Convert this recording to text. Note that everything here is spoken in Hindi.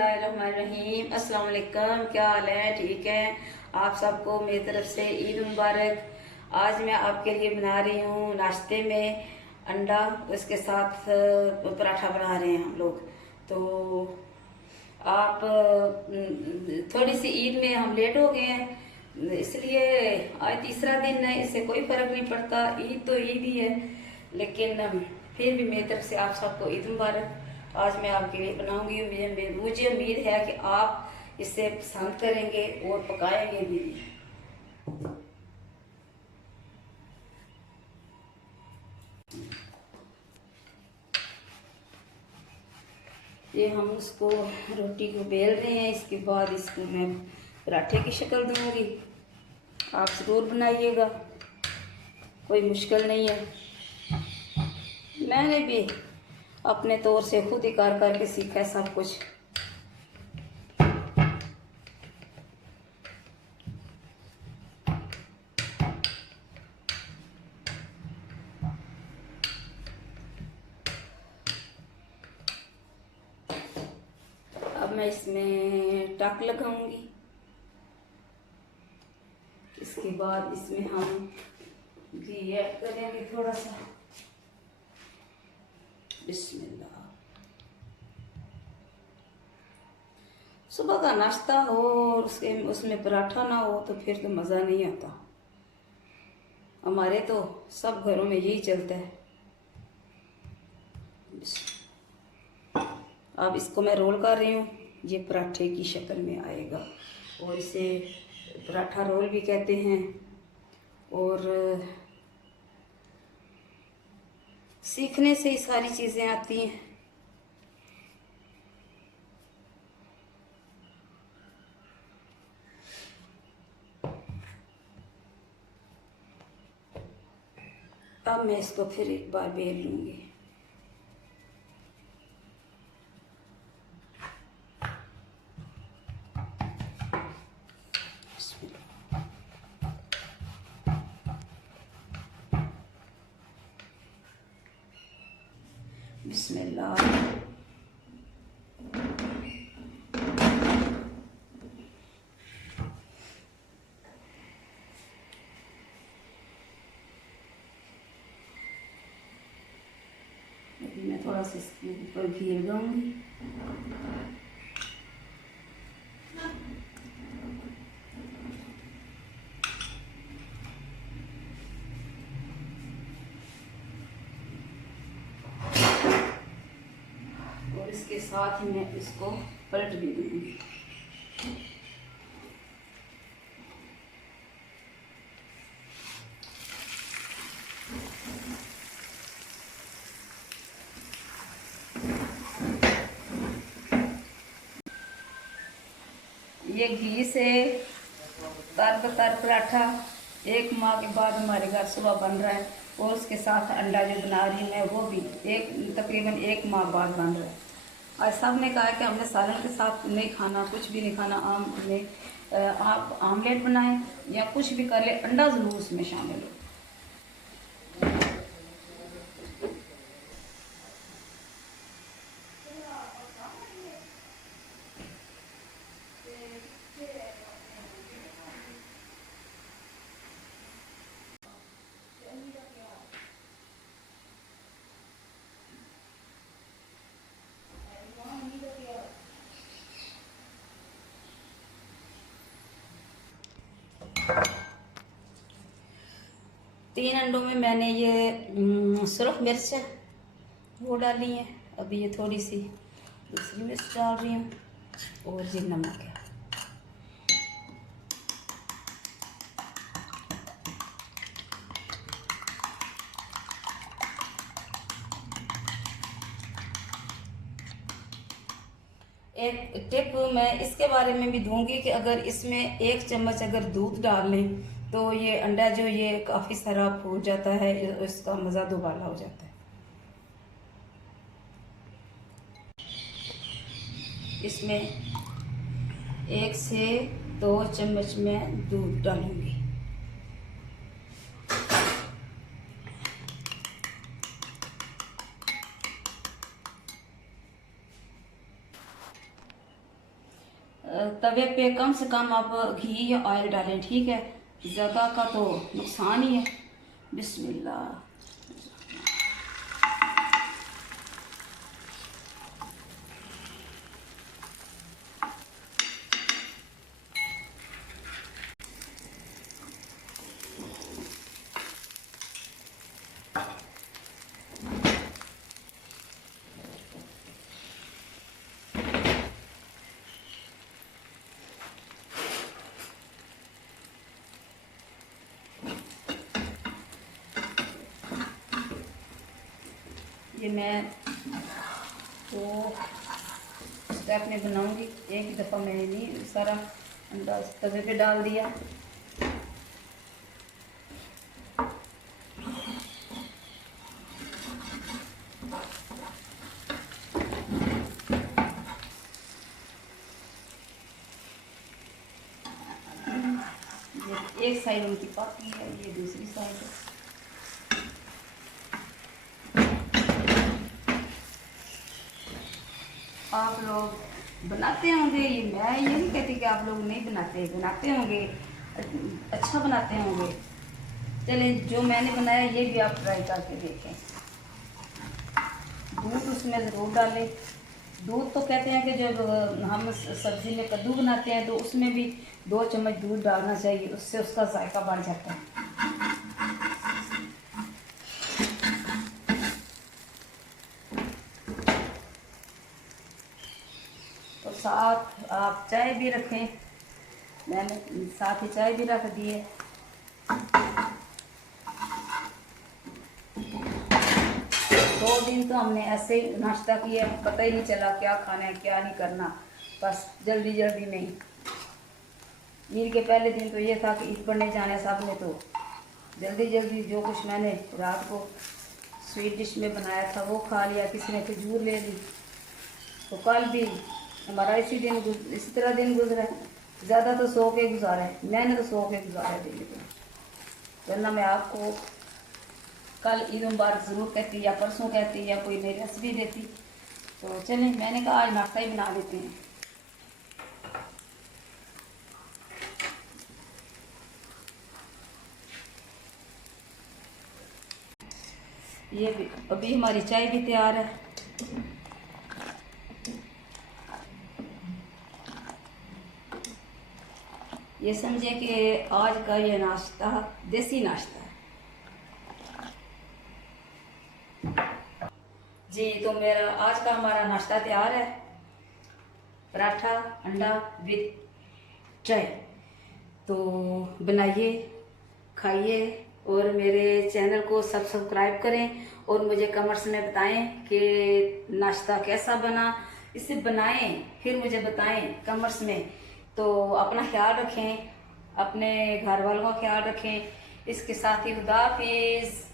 बिस्मिल्लाहिर्रहमानिर्रहीम। अस्सलाम वालेकुम। क्या हाल है? ठीक है? आप सबको मेरी तरफ से ईद मुबारक। आज मैं आपके लिए बना रही हूँ नाश्ते में अंडा, उसके साथ पराठा बना रहे हैं हम लोग। तो आप थोड़ी सी ईद में हम लेट हो गए हैं, इसलिए आज तीसरा दिन है, इससे कोई फर्क नहीं पड़ता। ईद तो ईद ही है, लेकिन फिर भी मेरी तरफ से आप सबको ईद मुबारक। आज मैं आपके लिए बनाऊंगी, मुझे उम्मीद है कि आप इसे पसंद करेंगे और पकाएंगे भी। ये हम उसको रोटी को बेल रहे हैं, इसके बाद इसको मैं पराठे की शक्ल दूंगी। आप ज़रूर बनाइएगा, कोई मुश्किल नहीं है। मैंने भी अपने तौर से खुद ही कर करके सीखा है सब कुछ। अब मैं इसमें टक लगाऊंगी। इसके बाद इसमें हम घी ऐड करेंगे थोड़ा सा। बिस्मिल्लाह। सुबह का नाश्ता हो और उसमें पराठा ना हो तो फिर तो मज़ा नहीं आता। हमारे तो सब घरों में यही चलता है। अब इसको मैं रोल कर रही हूँ, ये पराठे की शक्ल में आएगा और इसे पराठा रोल भी कहते हैं। और सीखने से ही सारी चीज़ें आती हैं। अब मैं इसको फिर एक बार बेल लूँगी। बिस्मिल्लाह। अभी मैं थोड़ा सा इसके ऊपर घी लगाऊंगी। और इसके साथ ही मैं इसको पलट भी दूंगी। ये घी से तर पराठा 1 माह के बाद हमारे घर सुबह बन रहा है, और उसके साथ अंडा जो बना रही हूँ मैं वो भी तकरीबन 1 माह बाद बन रहा है। आज सब ने कहा कि हमने सालन के साथ नहीं खाना, कुछ भी नहीं खाना। आप आमलेट बनाएं या कुछ भी कर ले, अंडा ज़रूर उसमें शामिल हो। तीन अंडों में मैंने ये सुरख मिर्च वो डाली है। अभी ये थोड़ी सी दूसरी मिर्च डाल रही हूँ और ये नमक है। एक टिप मैं इसके बारे में भी दूंगी कि अगर इसमें 1 चम्मच अगर दूध डाल लें तो ये अंडा जो ये काफ़ी सारा फूल जाता है, इसका मज़ा दोबारा हो जाता है। इसमें 1 से 2 चम्मच में दूध डालूंगी। तवे पे कम से कम आप घी या ऑयल डालें, ठीक है, ज़्यादा का तो नुकसान ही है। बिस्मिल्लाह। ये मैं तो स्टेप में बनाऊंगी, एक ही दफ़ा मैंने नहीं सारा अंडा तवे पे डाल दिया। ये एक साइड उनकी पकी है, ये दूसरी साइड है। आप लोग बनाते होंगे, ये मैं ये नहीं कहती कि आप लोग नहीं बनाते, बनाते होंगे, अच्छा बनाते होंगे। चलिए जो मैंने बनाया ये भी आप ट्राई करके देखें। दूध उसमें ज़रूर डालें। दूध तो कहते हैं कि जब हम सब्ज़ी में कद्दू बनाते हैं तो उसमें भी 2 चम्मच दूध डालना चाहिए, उससे उसका जायका बढ़ जाता है। तो साथ आप चाय भी रखें, मैंने साथ ही चाय भी रख दी है। दो दिन तो हमने ऐसे ही नाश्ता किया, पता ही नहीं चला क्या खाना है क्या नहीं करना, बस जल्दी जल्दी में ही। ईद के पहले दिन तो ये था कि ईद पढ़ने जाने सब ने, तो जल्दी जल्दी जो कुछ मैंने रात को स्वीट डिश में बनाया था वो खा लिया, किसी ने खजूर ले ली। तो कल भी हमारा इसी तरह दिन गुजरा है। ज़्यादा तो सो के गुजारा है, मैंने तो सो के गुजारा है दिन, वरना मैं आपको कल ईद मुबारक ज़रूर कहती या परसों कहती या कोई नई रेसिपी देती। तो चलें, मैंने कहा आज नाश्ता ही बना लेते हैं। ये भी अभी हमारी चाय भी तैयार है। ये समझे कि आज का ये नाश्ता देसी नाश्ता है जी। तो मेरा आज का हमारा नाश्ता तैयार है, पराठा अंडा विद चाय। तो बनाइए, खाइए और मेरे चैनल को सब्सक्राइब करें और मुझे कमेंट्स में बताएं कि नाश्ता कैसा बना। इसे बनाएं फिर मुझे बताएं कमेंट्स में। तो अपना ख्याल रखें, अपने घर वालों का ख्याल रखें। इसके साथ ही खुदा हाफिज़।